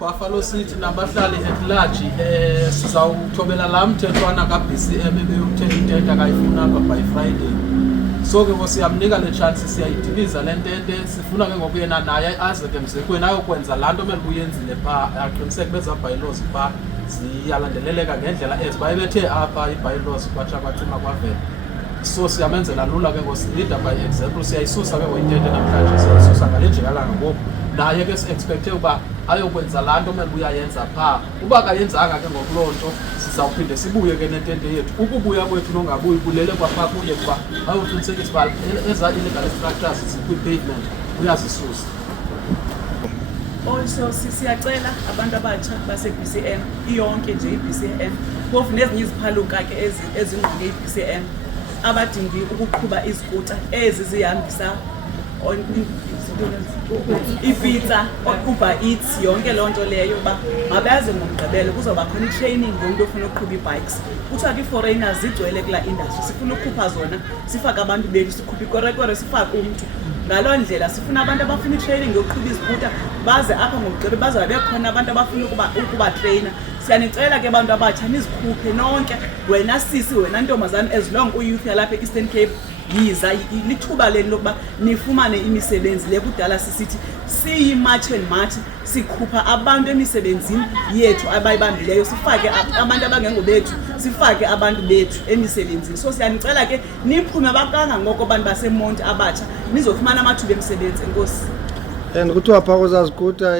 Buffalo City nabahlali at large sizawuthobela la mthethwana ka-BCM ebeyuthe intente akayifunanga by Friday. So ke siyamnika le chance siyayidiliza le ntente sifuna ke ngokuyena naye aze ke msekweni ayokwenza laa nto mele uyenzile phaa aqiniseke beza bylaws phaa ziyalandeleleka ngendlela ezibayebethe apha i-bylaws kwathima kwavela. So siyamenzela lula ke ngosileader by example siyayisusa ke ngoyintente namhlanje siyayisusa ngale njekalanga ngoku naye ke si-expecte uba ayokwenza laa nto mele uyayenza phaa. Uba kayenzanga ke ngokuloo nto sizawuphinde sibuye ke nentente yethu. Ukubuya kwethu nongabuyi kulele kwaphaa kuye kuba ayoqinisekisa uba eza illegal structures zikwi-pavement uyazisusa. Also siyacela abantu abatsha base-BCM iyonke nje i-BCM phofu nezinye iziphaluka ke ezingqonge i-BCM abadingi ukuqhuba izikuta ezi zihambisa ipizza Uber Eats yonke loo nto leyo uba mabaze ngomgqibelo kuzoba khona i-training ngomntu ofuna ukuqhuba ii-bikes. Kuthiwa ke i-foreigners zigcwele kulaa industry sifuna ukukhupha zona sifake abantu bethu sikhuphe ikorekore sifake umntu. Ngaloo ndlela sifuna abantu abafuna i-training yokuqhuba izikuta baze apha ngomgqibelo bazoba bekhona abantu abafuna ukubatreyina. Siyanicela ke abantu abatsha nizikhuphe nonke wena sisi wena ntombazana as long uyouth yalapha e-Eastern Cape yiza lithuba leni lokuba nifumane imisebenzi le kudala sisithi siyimatch and match sikhupha abantu emisebenzini yethu abayibambileyo sifake abantu abangengobethu sifake abantu bethu emisebenzini. So siyanicela ke niphume bakanga ngoko abantu baseMonti abatsha nizofumana amathuba emisebenzi. Enkosi. And kuthiwa phaa kwezazikuta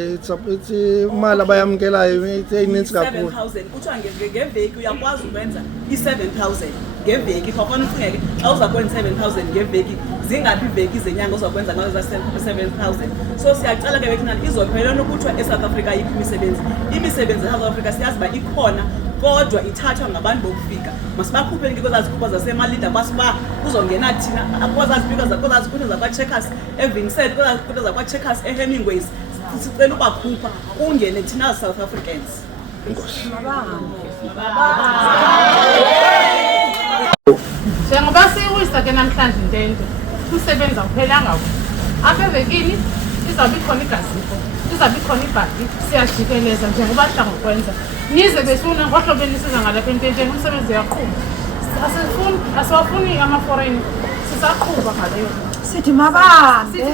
imali abayamkelayo inintsi kakhulu. 7,000 kuthiwa ngeveki uyakwazi ukwenza i-7,000 ngeveki. Khona ucingeke xa uza kwenza 7,000 ngeveki zingaphi iveki zenyanga uzakwenza ngazo za 7,000. So siyacela ke bekunani izophelelwa ukuthiwa eSouth Africa yiphi imisebenzi eSouth Africa siyazi uba ikhona kodwa ithathwa ngabantu bokufika. Masibakhuphe ke kwezazikuta zasemalida basiba kuzongena thina kwezazikuta zakwa-Checkers eVincent kwezazikuta zakwa-Checkers eHemingways sicela ubakhupha ungene thina South Africans. Njengoba siyiwisa ke namhlanje intente umsebenzi awuphelanga apha evekini izawuba ikhona igazipho izawuba ikhona ibhadi siyajikeleza njengoba sidla ngokwenza nize besifuna ngohlobo enisiza ngalapha ententeni umsebenzi uyaqhuba asiwafuni ama-foreign sisaqhuba ngaleyo sithi mabambe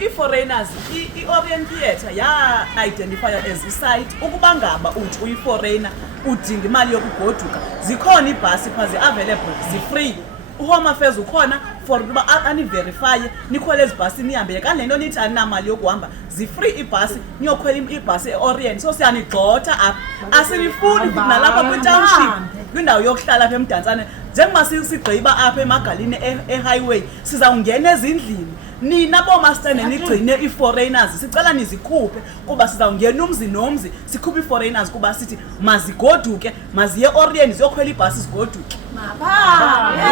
i-foreigners i-Orient Theatre ya-identifya as i-site ukuba ngaba uthi uyi-foreigner udinga imali yokugoduka zikhona iibhasi phaa zi-available zi-free. uHome Affairs ukhona for ukuba aniverifye nikhwele ezi bhasi nihambe kanti le nto nithi aninamali yokuhamba zi-free ibhasi niyokhwela ibhasi e-Orient. So siyanigxotha apha asinifuni nalapha kwi-township kwindawo yokuhlala apha eMdantsane njengoba sigqiba apha emagalini e-highway sizawungena ezindlini nina boomastene nigcine ii-foreigners sicela nizikhuphe kuba sizawungena umzi nomzi sikhuphe ii-foreigners kuba sithi mazigoduke maziye e-Orient ziyokhwela ibhasi zigoduke. mabambe